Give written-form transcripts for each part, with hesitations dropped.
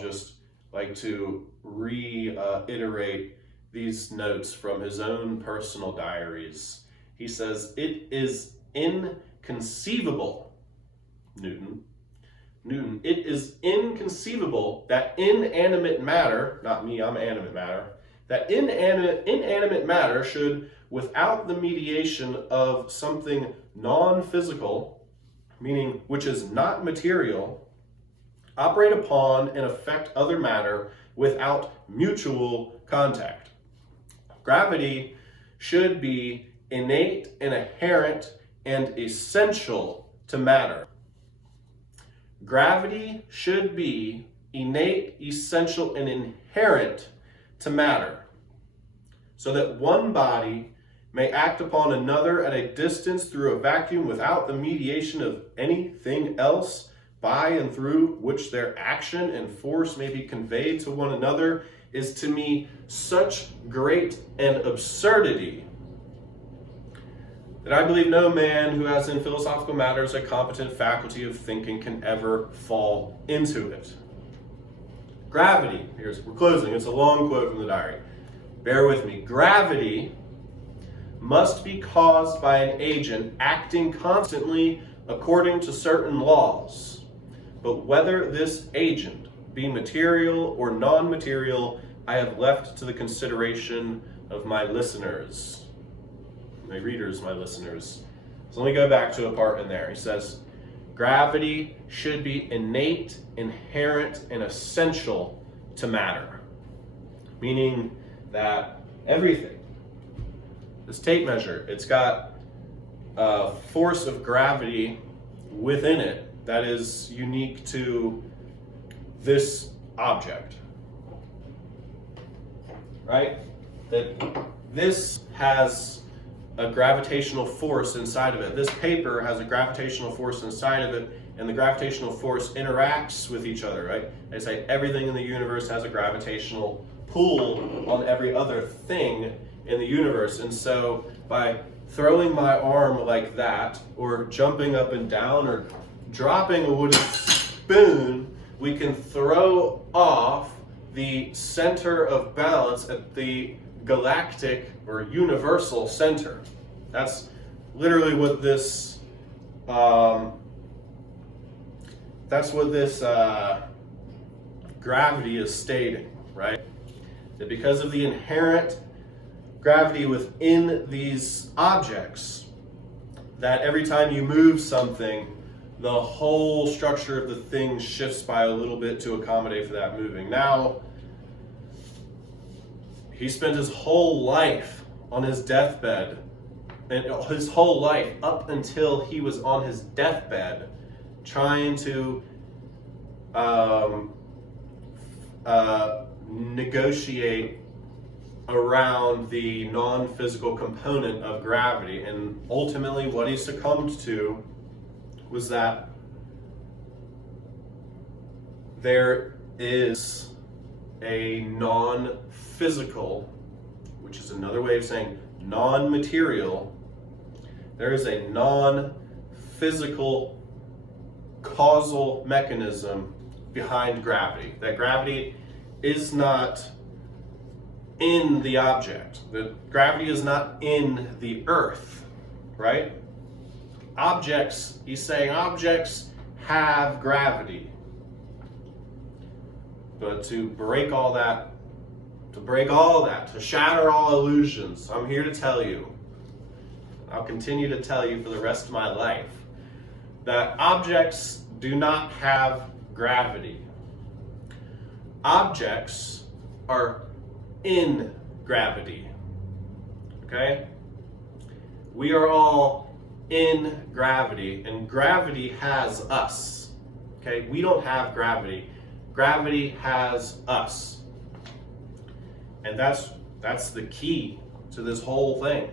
I'll just like to reiterate these notes from his own personal diaries. He says, "It is inconceivable, Newton, it is inconceivable that inanimate matter," not me, I'm animate matter, "that inanimate matter should, without the mediation of something non-physical, meaning which is not material, operate upon and affect other matter without mutual contact. Gravity should be innate and inherent and essential to matter. Gravity should be innate, essential, and inherent to matter, so that one body may act upon another at a distance through a vacuum without the mediation of anything else, by and through which their action and force may be conveyed to one another, is to me such great an absurdity that I believe no man who has in philosophical matters a competent faculty of thinking can ever fall into it." Gravity, we're closing, it's a long quote from the diary. Bear with me. "Gravity must be caused by an agent acting constantly according to certain laws. But whether this agent be material or non-material, I have left to the consideration of my listeners." My readers, my listeners. So let me go back to a part in there. He says, gravity should be innate, inherent, and essential to matter. Meaning that everything, this tape measure, it's got a force of gravity within it that is unique to this object, right? That this has a gravitational force inside of it. This paper has a gravitational force inside of it, and the gravitational force interacts with each other, right? They say everything in the universe has a gravitational pull on every other thing in the universe. And so by throwing my arm like that, or jumping up and down, or dropping a wooden spoon, we can throw off the center of balance at the galactic or universal center. That's literally what this gravity is stating, right? That because of the inherent gravity within these objects, that every time you move something, the whole structure of the thing shifts by a little bit to accommodate for that moving. Now, he spent his whole life on his deathbed, and his whole life up until he was on his deathbed, trying to negotiate around the non-physical component of gravity. And ultimately what he succumbed to was that there is a non-physical, which is another way of saying non-material, there is a non-physical causal mechanism behind gravity. That gravity is not in the object. That gravity is not in the earth, right? Objects, he's saying objects have gravity. But to break all that, to shatter all illusions, I'm here to tell you, I'll continue to tell you for the rest of my life, that objects do not have gravity. Objects are in gravity, okay? We are all in gravity, and gravity has us, okay? We don't have gravity. Gravity has us. And that's the key to this whole thing.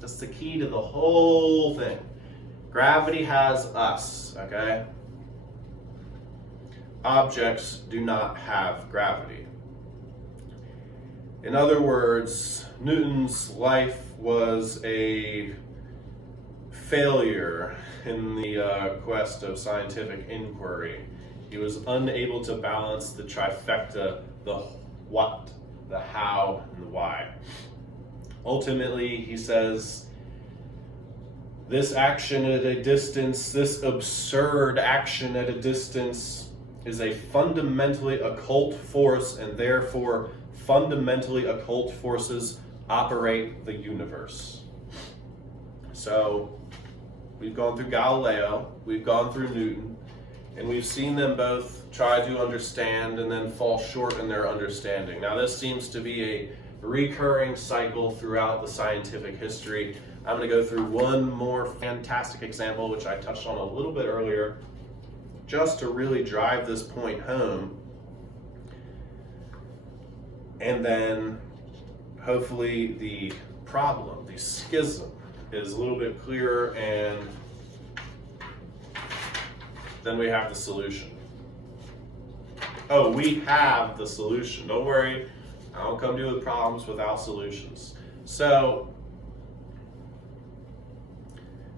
That's the key to the whole thing. Gravity has us, okay? Objects do not have gravity. In other words, Newton's life was a failure in the quest of scientific inquiry. He was unable to balance the trifecta, the what, the how, and the why. Ultimately, he says, this action at a distance, this absurd action at a distance, is a fundamentally occult force, and therefore fundamentally occult forces operate the universe. So we've gone through Galileo, we've gone through Newton, and we've seen them both try to understand and then fall short in their understanding. Now this seems to be a recurring cycle throughout the scientific history. I'm going to go through one more fantastic example, which I touched on a little bit earlier, just to really drive this point home. And then hopefully the problem, the schism, is a little bit clearer, and then we have the solution. Oh, we have the solution. Don't worry, I don't come to you with problems without solutions. So,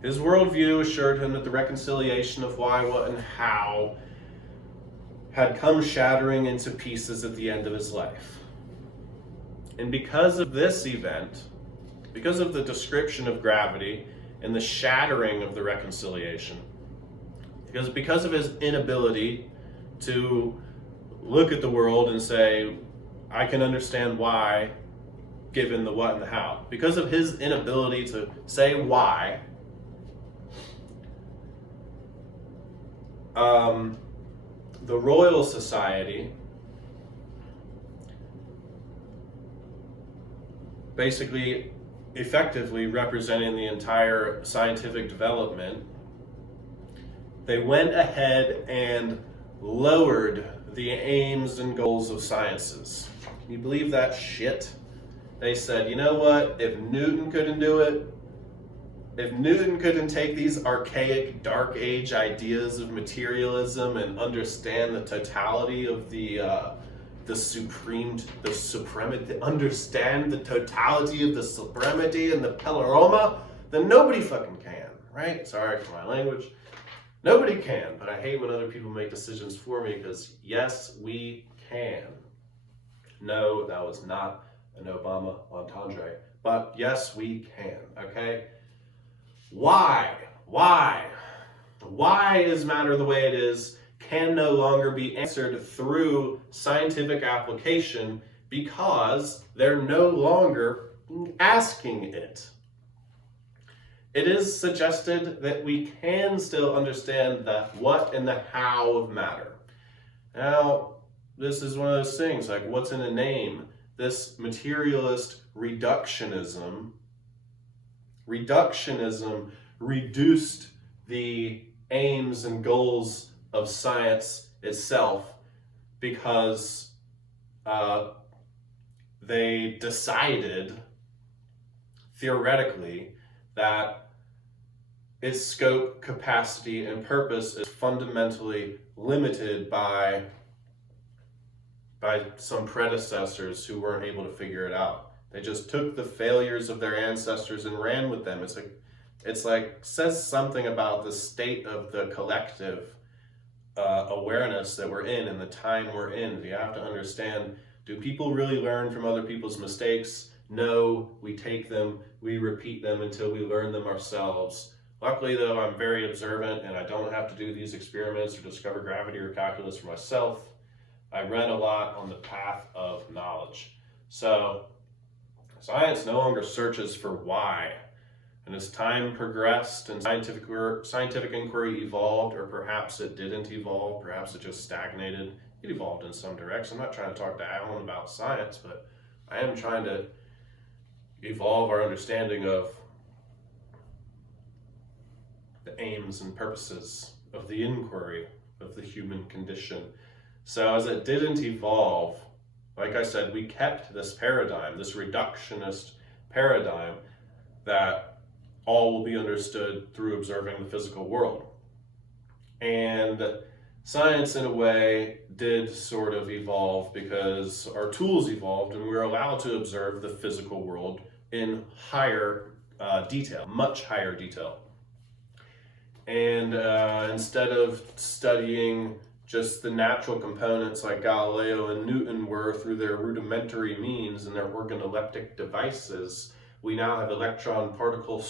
his worldview assured him that the reconciliation of why, what, and how had come shattering into pieces at the end of his life. And because of this event, because of the description of gravity and the shattering of the reconciliation, because of his inability to look at the world and say, I can understand why, given the what and the how, because of his inability to say why, the Royal Society basically effectively representing the entire scientific development, they went ahead and lowered the aims and goals of sciences. You believe that shit? They said, you know what, if Newton couldn't do it, if Newton couldn't take these archaic Dark Age ideas of materialism and understand the totality of understand the totality of the supremacy and the pleroma, then nobody fucking can, right? Sorry for my language. Nobody can, but I hate when other people make decisions for me, because yes, we can. No, that was not an Obama entendre, but yes, we can, okay? Why is matter the way it is can no longer be answered through scientific application, because they're no longer asking it. It is suggested that we can still understand the what and the how of matter. Now, this is one of those things, like, what's in a name? This materialist reductionism reduced the aims and goals of science itself, because they decided theoretically that its scope, capacity, and purpose is fundamentally limited by some predecessors who weren't able to figure it out. They just took the failures of their ancestors and ran with them. It's like says something about the state of the collective awareness that we're in and the time we're in. You have to understand, do people really learn from other people's mistakes? No, we take them, we repeat them until we learn them ourselves. Luckily though, I'm very observant and I don't have to do these experiments or discover gravity or calculus for myself. I read a lot on the path of knowledge. So science no longer searches for why. And as time progressed and scientific inquiry evolved, or perhaps it didn't evolve, perhaps it just stagnated, it evolved in some direction. I'm not trying to talk to Alan about science, but I am trying to evolve our understanding of the aims and purposes of the inquiry of the human condition. So as it didn't evolve, like I said, we kept this paradigm, this reductionist paradigm, that all will be understood through observing the physical world. And science, in a way, did sort of evolve because our tools evolved and we were allowed to observe the physical world in higher detail, much higher detail. And instead of studying just the natural components like Galileo and Newton were through their rudimentary means and their organoleptic devices. We now have electron particle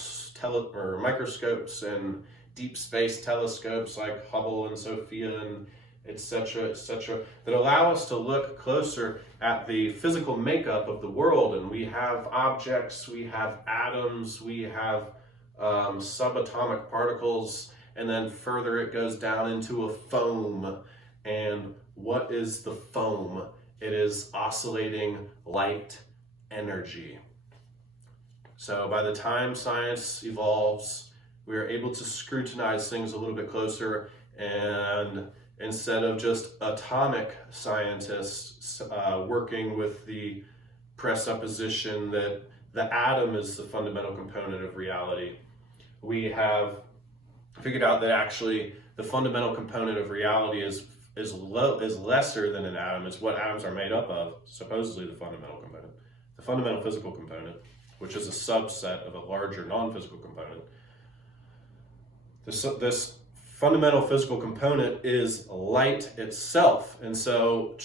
microscopes and deep space telescopes like Hubble and Sophia and etc., that allow us to look closer at the physical makeup of the world. And we have objects, we have atoms, we have subatomic particles, and then further it goes down into a foam. And what is the foam? It is oscillating light energy. So by the time science evolves, we are able to scrutinize things a little bit closer, and instead of just atomic scientists working with the presupposition that the atom is the fundamental component of reality, we have figured out that actually the fundamental component of reality is lesser than an atom. It's what atoms are made up of, supposedly the fundamental component. The fundamental physical component, which is a subset of a larger non-physical component. This fundamental physical component is light itself. And so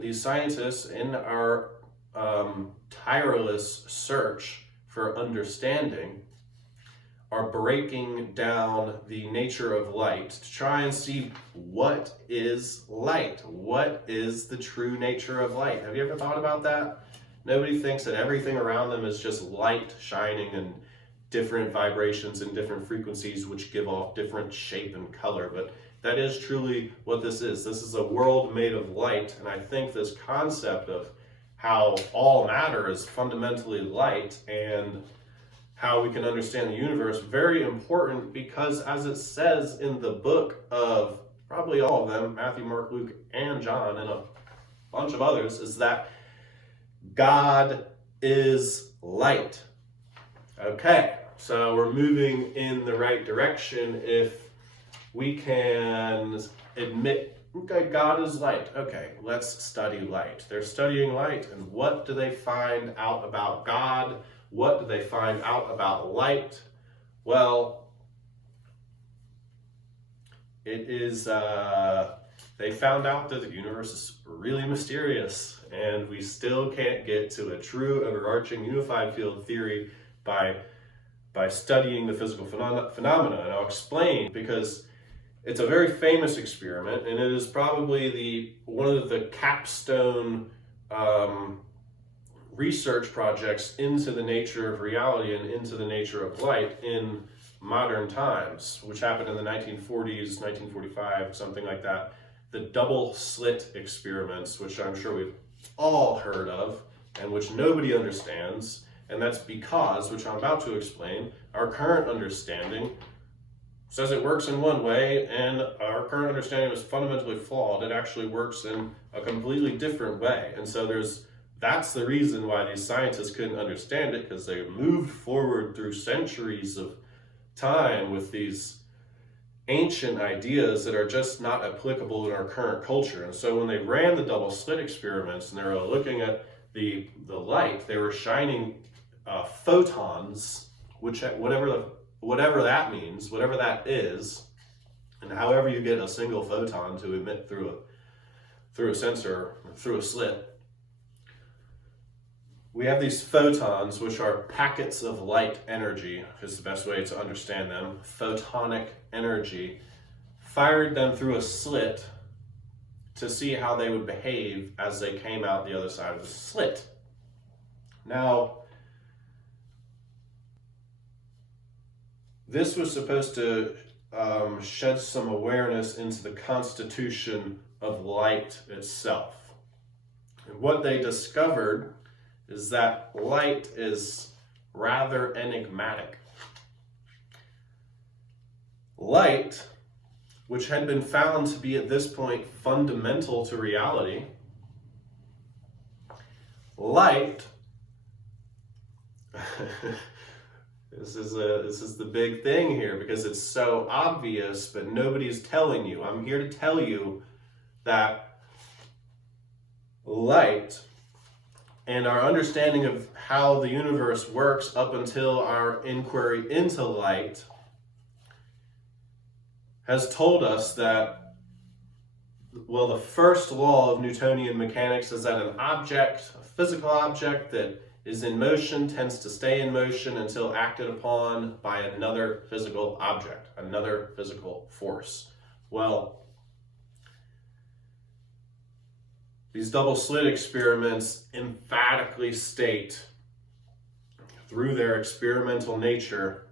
these scientists in our tireless search for understanding are breaking down the nature of light to try and see what is light. What is the true nature of light? Have you ever thought about that? Nobody thinks that everything around them is just light shining in different vibrations and different frequencies which give off different shape and color, but that is truly what this is. This is a world made of light, and I think this concept of how all matter is fundamentally light and how we can understand the universe, very important, because as it says in the book of probably all of them, Matthew, Mark, Luke, and John, and a bunch of others, is that God is light. Okay, so we're moving in the right direction if we can admit, okay, God is light. Okay, let's study light. They're studying light, and what do they find out about God? What do they find out about light? Well, it is, they found out that the universe is really mysterious, and we still can't get to a true overarching unified field theory by studying the physical phenomena. And I'll explain, because it's a very famous experiment, and it is probably one of the capstone research projects into the nature of reality and into the nature of light in modern times, which happened in the 1940s, 1945, something like that. The double slit experiments, which I'm sure we've all heard of, and which nobody understands. And that's because, which I'm about to explain, our current understanding says it works in one way, and our current understanding is fundamentally flawed. It actually works in a completely different way. And so that's the reason why these scientists couldn't understand it, because they moved forward through centuries of time with these ancient ideas that are just not applicable in our current culture. And so when they ran the double slit experiments and they were looking at the light, they were shining photons, which whatever that means, whatever that is, and however you get a single photon to emit through a sensor, through a slit. We have these photons, which are packets of light energy, is the best way to understand them, photonic energy, fired them through a slit to see how they would behave as they came out the other side of the slit. Now, this was supposed to shed some awareness into the constitution of light itself. And what they discovered is that light is rather enigmatic. Light, which had been found to be at this point fundamental to reality, light, this is the big thing here, because it's so obvious, but nobody's telling you. I'm here to tell you that light and our understanding of how the universe works up until our inquiry into light has told us that Well, the first law of Newtonian mechanics is that an object, a physical object that is in motion, tends to stay in motion until acted upon by another physical object, another physical force. Well, these double slit experiments emphatically state, through their experimental nature,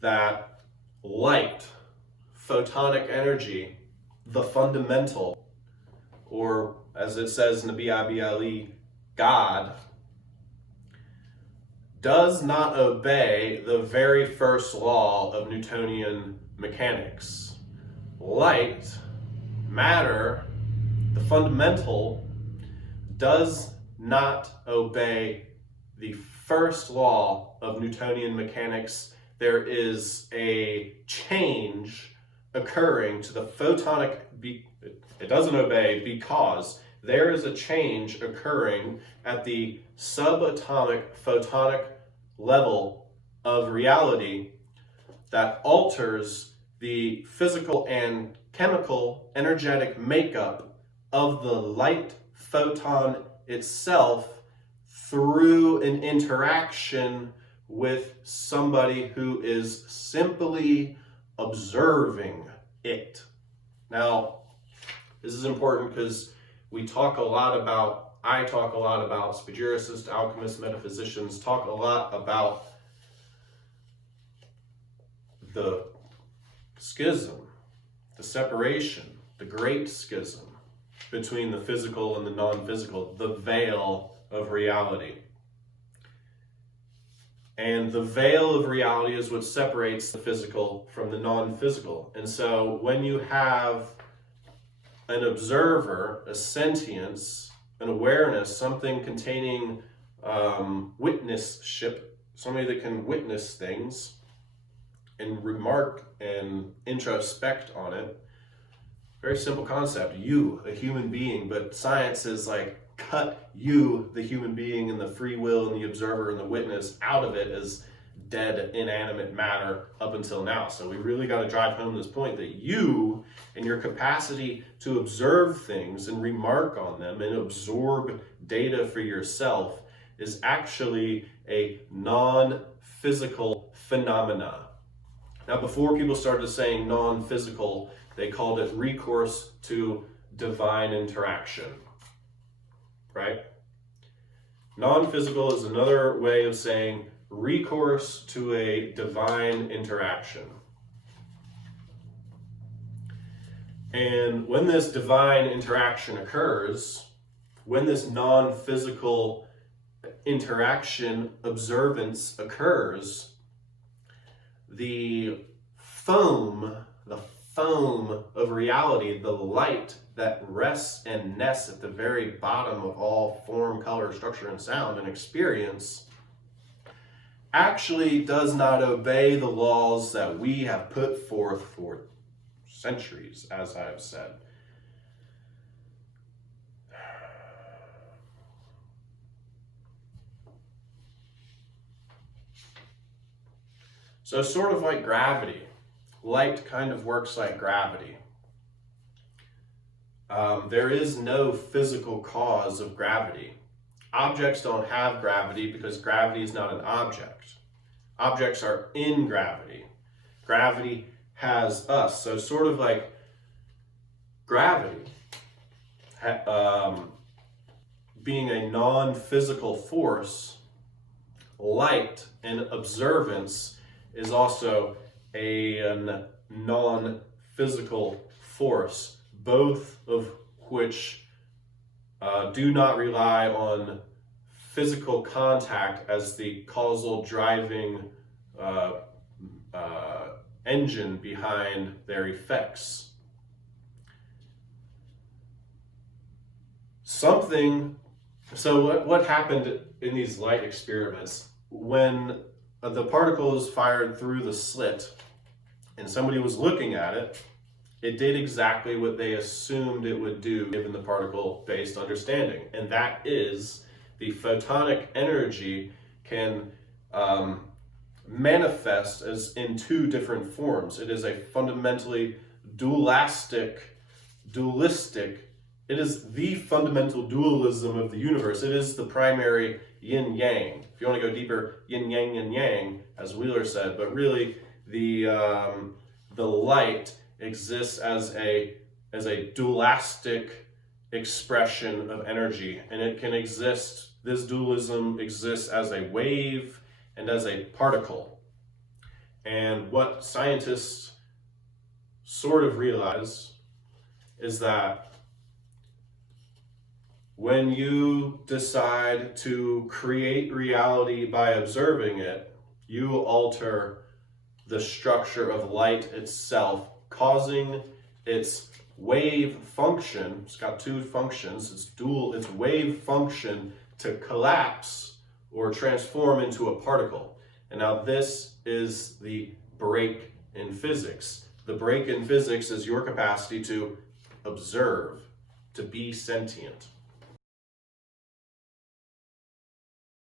that light, photonic energy, the fundamental, or as it says in the Bible, God, does not obey the very first law of Newtonian mechanics. Light, matter, the fundamental, does not obey the first law of Newtonian mechanics. There is a change occurring to the photonic, it doesn't obey because there is a change occurring at the subatomic photonic level of reality that alters the physical and chemical energetic makeup of the light photon itself through an interaction with somebody who is simply observing it. Now, this is important because I talk a lot about, spagyricists, alchemists, metaphysicians talk a lot about the schism, the separation, the great schism between the physical and the non-physical, the veil of reality. And the veil of reality is what separates the physical from the non-physical. And so when you have an observer, a sentience, an awareness, something containing witnesship, somebody that can witness things and remark and introspect on it. Very simple concept. You, a human being, but science is like, cut you, the human being, and the free will and the observer and the witness out of it as dead, inanimate matter up until now. So we really got to drive home this point that you and your capacity to observe things and remark on them and absorb data for yourself is actually a non-physical phenomena. Now, before people started saying non-physical, they called it recourse to divine interaction, right? Non-physical is another way of saying recourse to a divine interaction. And when this divine interaction occurs, when this non-physical interaction observance occurs, the foam of reality, the light that rests and nests at the very bottom of all form, color, structure, and sound and experience, actually does not obey the laws that we have put forth for centuries, as I have said. So sort of like gravity, light kind of works like gravity. There is no physical cause of gravity. Objects don't have gravity because gravity is not an object. Objects are in gravity. Gravity has us. So sort of like gravity being a non-physical force, light and observance is also a non-physical force, both of which do not rely on physical contact as the causal driving engine behind their effects. So what happened in these light experiments when the particle is fired through the slit and somebody was looking at it, it did exactly what they assumed it would do given the particle-based understanding. And that is the photonic energy can manifest as in two different forms. It is a fundamentally dualistic, it is the fundamental dualism of the universe. It is the primary yin-yang. If you want to go deeper, yin-yang, yin-yang, as Wheeler said, but really the light exists as a dualistic expression of energy, and it can exist, this dualism exists as a wave and as a particle. And what scientists sort of realize is that when you decide to create reality by observing it, you alter the structure of light itself, causing its wave function, it's got two functions, its wave function to collapse or transform into a particle. And now this is the break in physics. The break in physics is your capacity to observe, to be sentient.